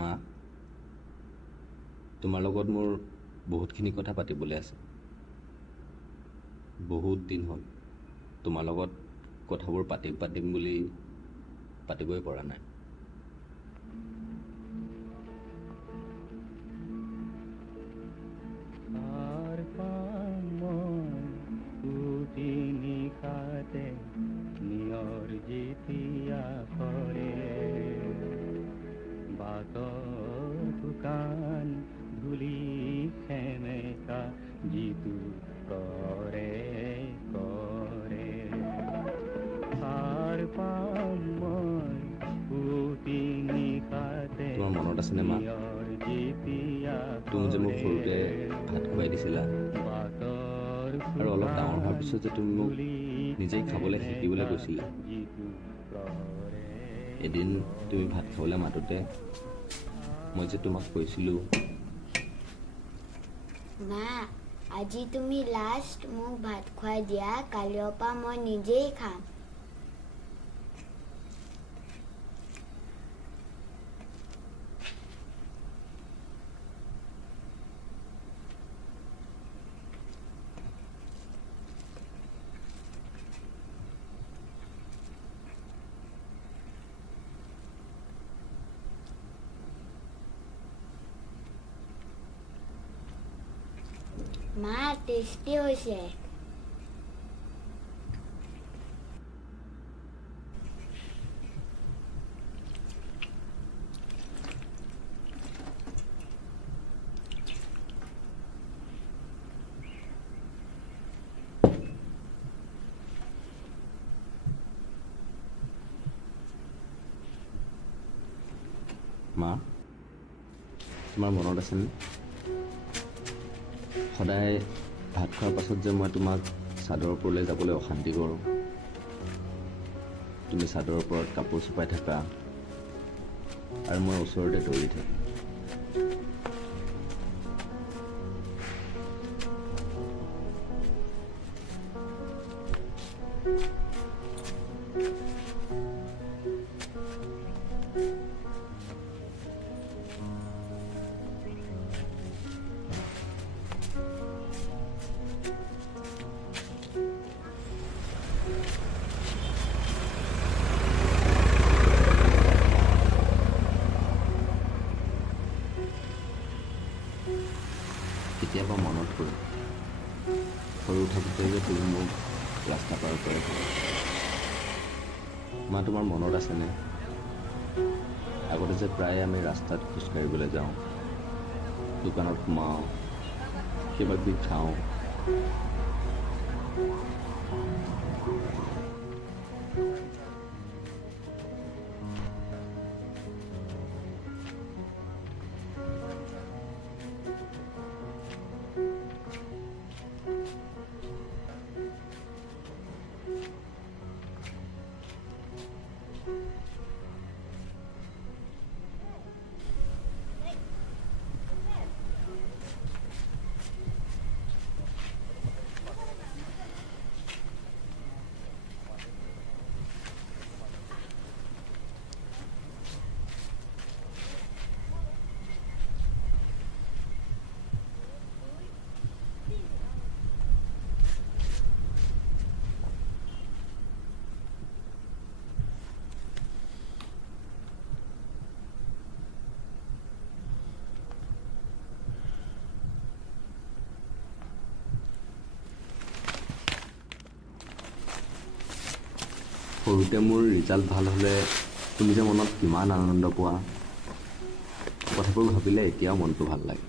মা, তোমাৰ লগত মোৰ বহুতখিনি কথা পাতিবলৈ আছে। বহুত দিন হ'ল তোমাৰ লগত কথাবোৰ পাতিম বুলি পাতিবই পৰা নাই। তোমাৰ মনত আছেনে মা, তুমি যে মোক সৰুতে ভাত খুৱাই দিছিলা আৰু অলপ ডাঙৰ হোৱাৰ পিছত যে তুমি মোক নিজেই খাবলৈ শিকিবলৈ কৈছিলা। এদিন তুমি ভাত খাবলৈ মাতোতে মই যে তোমাক কৈছিলোঁ, মা আজি তুমি লাষ্ট মোক ভাত খুৱাই দিয়া, কালিৰ পৰা মই নিজেই খাম। মা টেষ্টি হৈছে। মা, তোমাৰ মনত আছেনে সদায় ভাত খোৱাৰ পাছত যে মই তোমাক চাদৰ ওপৰলৈ যাবলৈ অশান্তি কৰোঁ, তুমি চাদৰ ওপৰত কাপোৰ চপাই থাকা আৰু মই ওচৰতে দৌৰি থাকোঁ। কেতিয়াবা মনত পৰে সৰু থাকোঁতে যে তুমি মোক ৰাস্তা পাৰ কৰে। মা, তোমাৰ মনত আছেনে আগতে যে প্ৰায় আমি ৰাস্তাত খোজকাঢ়িবলৈ যাওঁ, দোকানত সোমাওঁ, কিবা কিবি খাওঁ। সৰুতে মোৰ ৰিজাল্ট ভাল হ'লে তুমি যে মনত কিমান আনন্দ পোৱা, কথাবোৰ ভাবিলে এতিয়াও মনটো ভাল লাগে।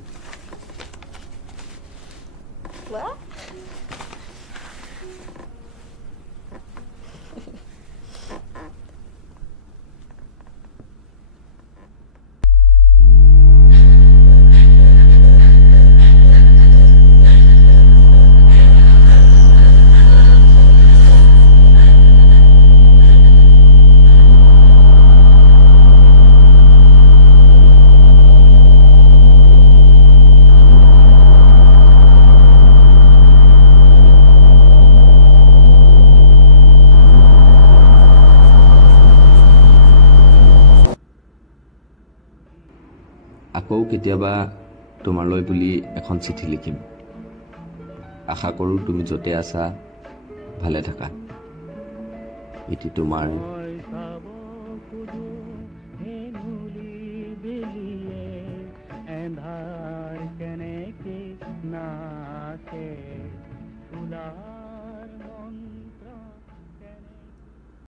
আকৌ কেতিয়াবা তোমালৈ বুলি এখন চিঠি লিখিম। আশা কৰোঁ তুমি য'তে আছা ভালে থাকা। এটি তোমাৰ